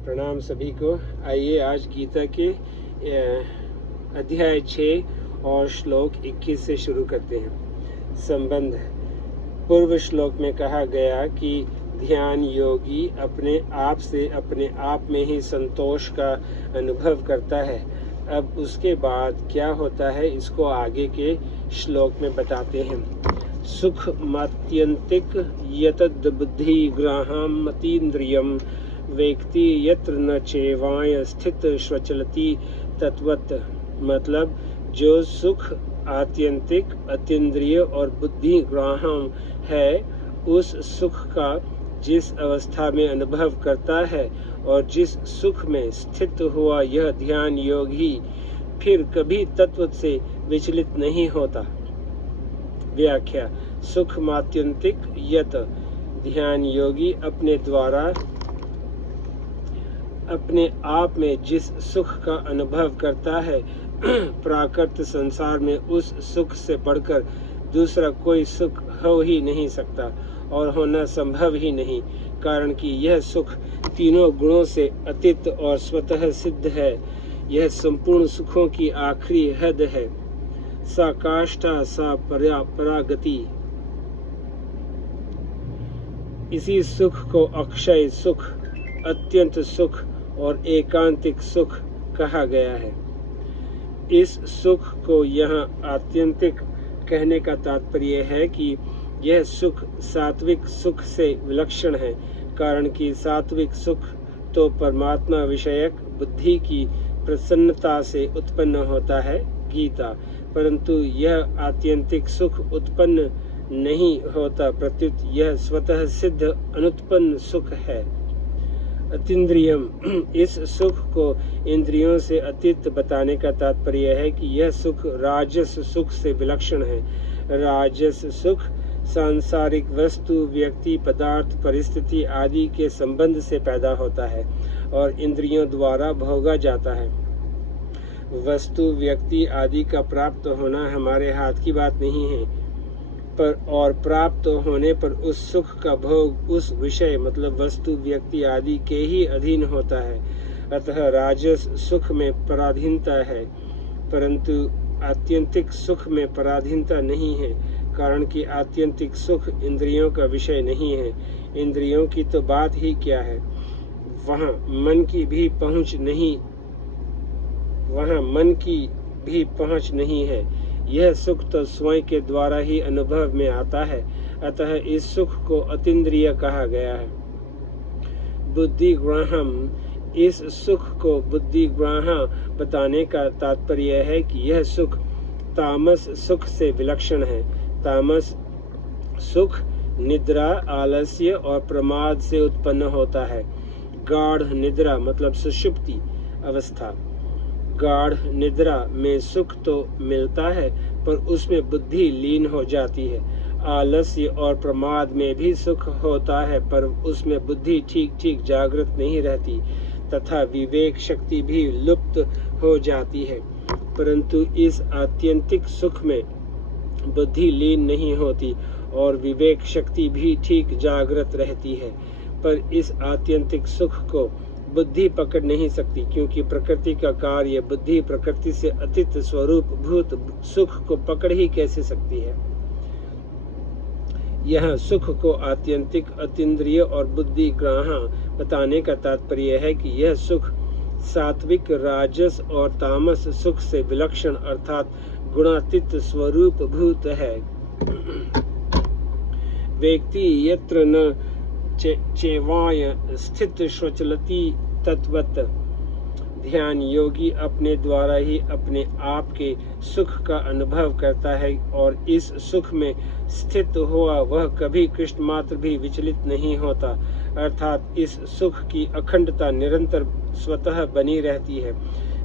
प्रणाम सभी को। आइए आज गीता के अध्याय 6 और श्लोक 21 से शुरू करते हैं। संबंध। पूर्व श्लोक में कहा गया कि ध्यान योगी अपने आप से अपने आप में ही संतोष का अनुभव करता है। अब उसके बाद क्या होता है इसको आगे के श्लोक में बताते हैं। सुख मात्यंतिक यतद बुद्धि ग्राहम मतीन्द्रियम व्यक्ति यत्र न चेवाय स्थित स्वचलती तत्वत। मतलब जो सुख आत्यंतिक अतीन्द्रिय और बुद्धि ग्राहम है, उस सुख का जिस अवस्था में अनुभव करता है और जिस सुख में स्थित हुआ यह ध्यान योगी फिर कभी तत्व से विचलित नहीं होता। व्याख्या। सुख मात्यंतिक यत ध्यान योगी अपने द्वारा अपने आप में जिस सुख का अनुभव करता है, प्राकृत संसार में उस सुख से बढ़कर दूसरा कोई सुख हो ही नहीं सकता और होना संभव ही नहीं, कारण कि यह सुख तीनों गुणों से अतीत और स्वतः सिद्ध है। यह संपूर्ण सुखों की आखिरी हद है। सा काष्ठा सा परागति। इसी सुख को अक्षय सुख, अत्यंत सुख और एकांतिक सुख कहा गया है। इस सुख को यहाँ आत्यंतिक कहने का तात्पर्य है कि यह सुख सात्विक सुख से विलक्षण है, कारण कि सात्विक सुख तो परमात्मा विषयक बुद्धि की प्रसन्नता से उत्पन्न होता है, गीता। परंतु यह आत्यंतिक सुख उत्पन्न नहीं होता, प्रत्युत यह स्वतः सिद्ध अनुत्पन्न सुख है। अतीन्द्रियम। इस सुख को इंद्रियों से अतीत बताने का तात्पर्य है कि यह सुख राजस सुख से विलक्षण है। राजस सुख सांसारिक वस्तु, व्यक्ति, पदार्थ, परिस्थिति आदि के संबंध से पैदा होता है और इंद्रियों द्वारा भोगा जाता है। वस्तु, व्यक्ति आदि का प्राप्त होना हमारे हाथ की बात नहीं है, पर और प्राप्त होने पर उस सुख का भोग उस विषय मतलब वस्तु, व्यक्ति आदि के ही अधीन होता है। अतः राजस सुख में पराधीनता है, परंतु आत्यंतिक सुख में पराधीनता नहीं है, कारण कि आत्यंतिक सुख इंद्रियों का विषय नहीं है। इंद्रियों की तो बात ही क्या है, वहाँ मन की भी पहुँच नहीं है। यह सुख तो स्वयं के द्वारा ही अनुभव में आता है। अतः इस सुख को अतीन्द्रिय कहा गया है। बुद्धि ग्राहम। इस सुख को बुद्धि ग्राह्य बताने का तात्पर्य है कि यह सुख तामस सुख से विलक्षण है। तामस सुख निद्रा, आलस्य और प्रमाद से उत्पन्न होता है। गाढ़ निद्रा मतलब सुषुप्ति अवस्था। गाढ़ निद्रा में सुख तो मिलता है, पर उसमें बुद्धि लीन हो जाती है। आलस्य और प्रमाद में भी सुख होता है, पर उसमें बुद्धि ठीक ठीक जागृत नहीं रहती तथा विवेक शक्ति भी लुप्त हो जाती है। परंतु इस आत्यंतिक सुख में बुद्धि लीन नहीं होती और विवेक शक्ति भी ठीक जागृत रहती है। पर इस आत्यंतिक सुख को बुद्धि पकड़ नहीं सकती, क्योंकि प्रकृति का कार्य बुद्धि प्रकृति से अतीत स्वरूप भूत सुख को पकड़ ही कैसे सकती है। यह सुख को आत्यंतिक, अतीन्द्रिय और बुद्धि ग्राह्य बताने का तात्पर्य है कि यह सुख सात्विक, राजस और तामस सुख से विलक्षण अर्थात गुणातीत स्वरूप भूत है। व्यक्ति यत्र न चेवाय स्थित स्वचलती तत्वत। ध्यान योगी अपने द्वारा ही अपने आप के सुख का अनुभव करता है और इस सुख में स्थित हुआ वह कभी कृष्ण मात्र भी विचलित नहीं होता, अर्थात इस सुख की अखंडता निरंतर स्वतः बनी रहती है।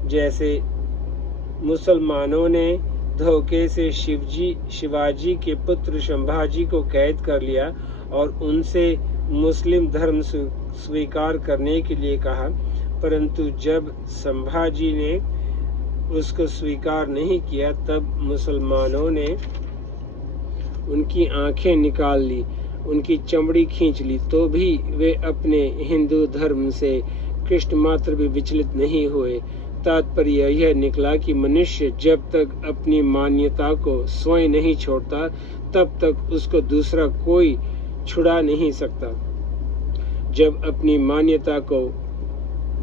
जैसे मुसलमानों ने धोखे से शिवाजी के पुत्र संभाजी को कैद कर लिया और उनसे मुस्लिम धर्म स्वीकार करने के लिए कहा, परंतु जब संभाजी ने उसको स्वीकार नहीं किया, तब मुसलमानों ने उनकी आंखें निकाल ली, उनकी चमड़ी खींच ली, तो भी वे अपने हिंदू धर्म से कृष्ण मात्र भी विचलित नहीं हुए। तात्पर्य यह निकला कि मनुष्य जब तक अपनी मान्यता को स्वयं नहीं छोड़ता तब तक उसको दूसरा कोई छुड़ा नहीं सकता। जब अपनी मान्यता को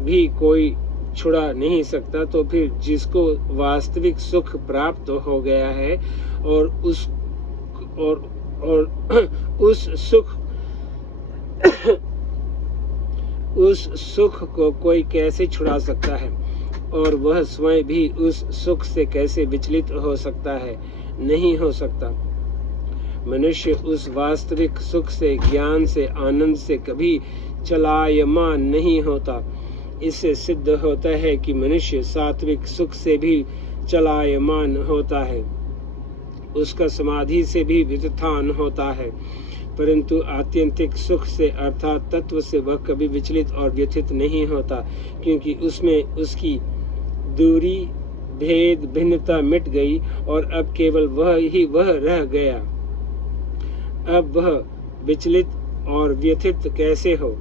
भी कोई छुड़ा नहीं सकता तो फिर जिसको वास्तविक सुख प्राप्त हो गया है और उस सुख को कोई कैसे छुड़ा सकता है, और वह स्वयं भी उस सुख से कैसे विचलित हो सकता है? नहीं हो सकता। मनुष्य उस वास्तविक सुख से, ज्ञान से, आनंद से कभी चलायमान नहीं होता। इससे सिद्ध होता है कि मनुष्य सात्विक सुख से भी चलायमान होता है, उसका समाधि से भी व्युत्थान होता है, परंतु आत्यंतिक सुख से अर्थात तत्व से वह कभी विचलित और व्यथित नहीं होता, क्योंकि उसमें उसकी दूरी, भेद, भिन्नता मिट गई और अब केवल वह रह गया। अब वह विचलित और व्यथित कैसे हो?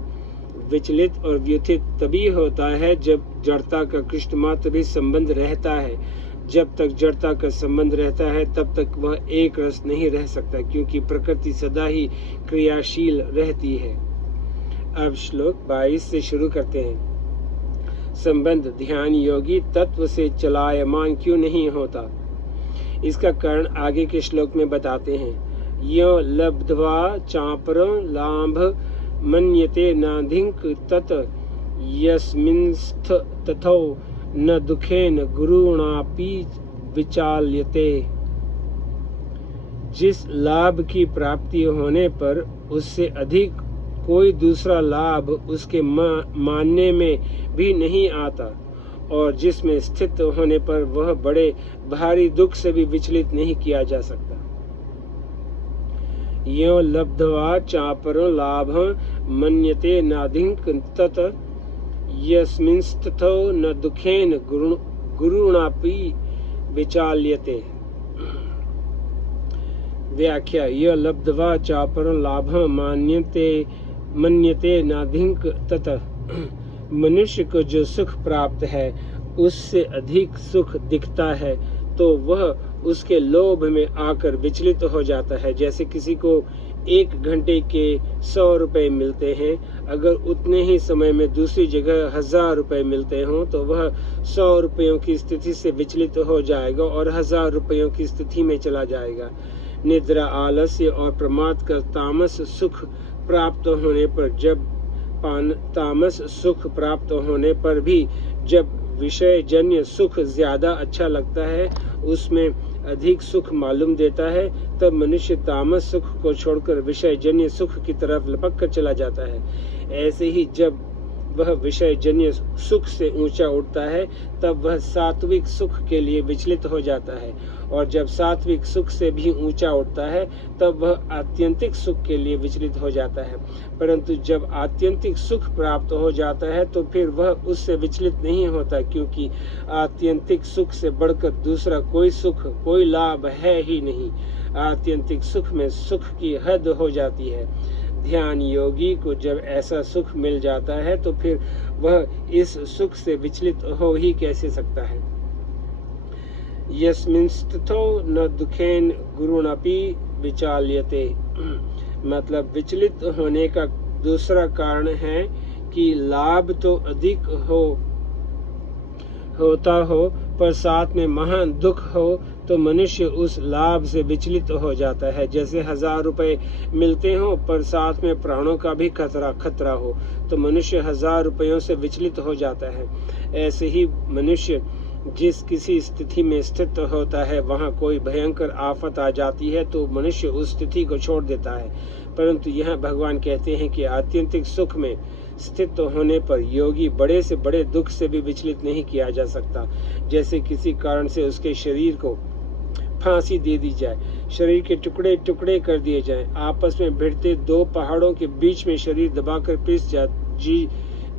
विचलित और व्यथित तभी होता है जब जड़ता का कृष्ण मात्र भी संबंध रहता है। जब तक जड़ता का संबंध रहता है तब तक वह एक रस नहीं रह सकता, क्योंकि प्रकृति सदा ही क्रियाशील रहती है। अब श्लोक 22 से शुरू करते हैं। संबंध ध्यान योगी तत्व से चलायमान क्यों नहीं होता? इसका कारण आगे के श्लोक में बताते हैं। यो लब्ध्वा चापरं लाभ मन्यते नाधिक तत् यस्मिंस्थ तथो न दुखेन गुरुणापि विचाल्यते। जिस लाभ की प्राप्ति होने पर उससे अधिक कोई दूसरा लाभ उसके मानने में भी नहीं आता, और जिसमें स्थित होने पर वह बड़े भारी दुख से भी विचलित नहीं किया जा सकता। यो लब्ध्वा चापरं लाभं मन्यते नाधिक तत् यस्मिंस्तथो न दुखेन गुरुणापि विचाल्यते। व्याख्या। यो लब्ध्वा चापरं लाभं मन्यते नाधिक तत्। मनुष्य को जो सुख प्राप्त है उससे अधिक सुख दिखता है तो वह उसके लोभ में आकर विचलित हो जाता है। जैसे किसी को 1 घंटे के 100 रुपए मिलते हैं, अगर उतने ही समय में दूसरी जगह 1000 रुपए मिलते हों तो वह 100 रुपयों की स्थिति से विचलित हो जाएगा और 1000 रुपयों की स्थिति में चला जाएगा। निद्रा, आलस्य और प्रमाद का तामस सुख प्राप्त होने पर भी जब विषय जन्य सुख ज्यादा अच्छा लगता है, उसमें अधिक सुख मालूम देता है, तब मनुष्य तामस सुख को छोड़कर विषय जन्य सुख की तरफ लपक कर चला जाता है। ऐसे ही जब वह विषय जन्य सुख से ऊंचा उठता है तब वह सात्विक सुख के लिए विचलित हो जाता है, और जब सात्विक सुख से भी ऊंचा उठता है तब वह आत्यंतिक सुख के लिए विचलित हो जाता है। परंतु जब आत्यंतिक सुख प्राप्त हो जाता है तो फिर वह उससे विचलित नहीं होता, क्योंकि आत्यंतिक सुख से बढ़कर दूसरा कोई सुख, कोई लाभ है ही नहीं। आत्यंतिक सुख में सुख की हद हो जाती है। ध्यान योगी को जब ऐसा सुख मिल जाता है तो फिर वह इस सुख से विचलित हो ही कैसे सकता है। यस्मिंस्तथो न दुखेन गुरुणापि विचाल्यते। मतलब विचलित होने का दूसरा कारण है कि लाभ तो अधिक होता हो पर साथ में महान दुख हो तो मनुष्य उस लाभ से विचलित हो जाता है। जैसे 1000 रुपए मिलते हो पर साथ में प्राणों का भी खतरा हो तो मनुष्य 1000 रुपयों से विचलित हो जाता है। ऐसे ही मनुष्य जिस किसी स्थिति में स्थित होता है वहाँ कोई भयंकर आफत आ जाती है तो मनुष्य उस स्थिति को छोड़ देता है। परंतु यहाँ भगवान कहते हैं कि आत्यंतिक सुख में स्थित होने पर योगी बड़े से बड़े दुख से भी विचलित नहीं किया जा सकता। जैसे किसी कारण से उसके शरीर को फांसी दे दी जाए, शरीर के टुकड़े टुकड़े कर दिए जाएं, आपस में भिड़ते 2 पहाड़ों के बीच में शरीर दबाकर पिस जाए,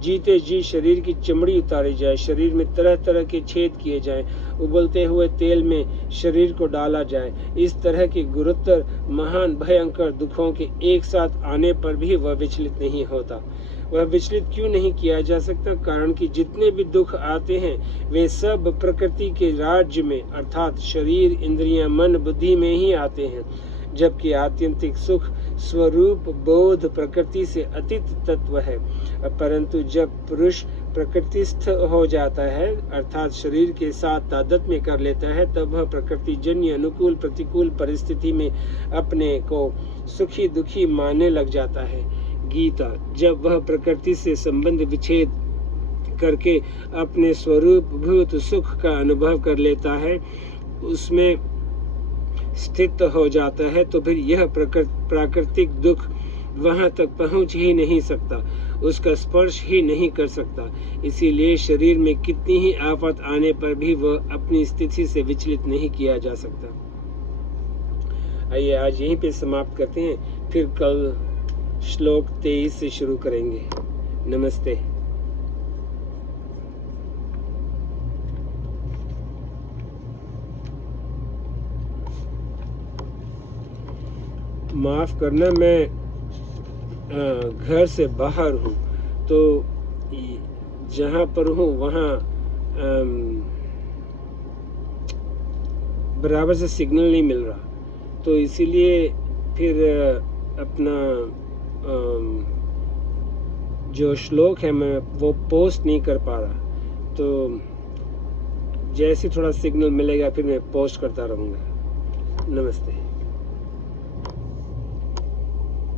जीते जी शरीर की चमड़ी उतारी जाए, शरीर में तरह तरह के छेद किए जाएं, उबलते हुए तेल में शरीर को डाला जाए। इस तरह के गुरुतर महान भयंकर दुखों के एक साथ आने पर भी वह विचलित नहीं होता। वह विचलित क्यों नहीं किया जा सकता? कारण कि जितने भी दुख आते हैं वे सब प्रकृति के राज्य में अर्थात शरीर, इंद्रियां, मन, बुद्धि में ही आते हैं, जबकि आत्यंतिक सुख स्वरूप बोध प्रकृति से अतीत तत्व है। परंतु जब पुरुष प्रकृतिस्थ हो जाता है अर्थात शरीर के साथ तादात्म्य कर लेता है, तब वह प्रकृति जन्य अनुकूल प्रतिकूल परिस्थिति में अपने को सुखी दुखी मानने लग जाता है। गीता, जब वह प्रकृति से संबंध विच्छेद करके अपने स्वरूप भूत सुख का अनुभव कर लेता है, उसमें स्थित हो जाता है, तो फिर यह प्राकृतिक दुख वहां तक पहुंच ही नहीं सकता, उसका स्पर्श ही नहीं कर सकता। इसीलिए शरीर में कितनी ही आफत आने पर भी वह अपनी स्थिति से विचलित नहीं किया जा सकता। आइए आज यहीं पे समाप्त करते हैं, फिर कल श्लोक 23 से शुरू करेंगे। नमस्ते। माफ करना, मैं घर से बाहर हूँ, तो जहाँ पर हूँ वहाँ बराबर से सिग्नल नहीं मिल रहा, तो इसीलिए फिर अपना जो श्लोक है मैं वो पोस्ट नहीं कर पा रहा। तो जैसे थोड़ा सिग्नल मिलेगा फिर मैं पोस्ट करता रहूँगा। नमस्ते।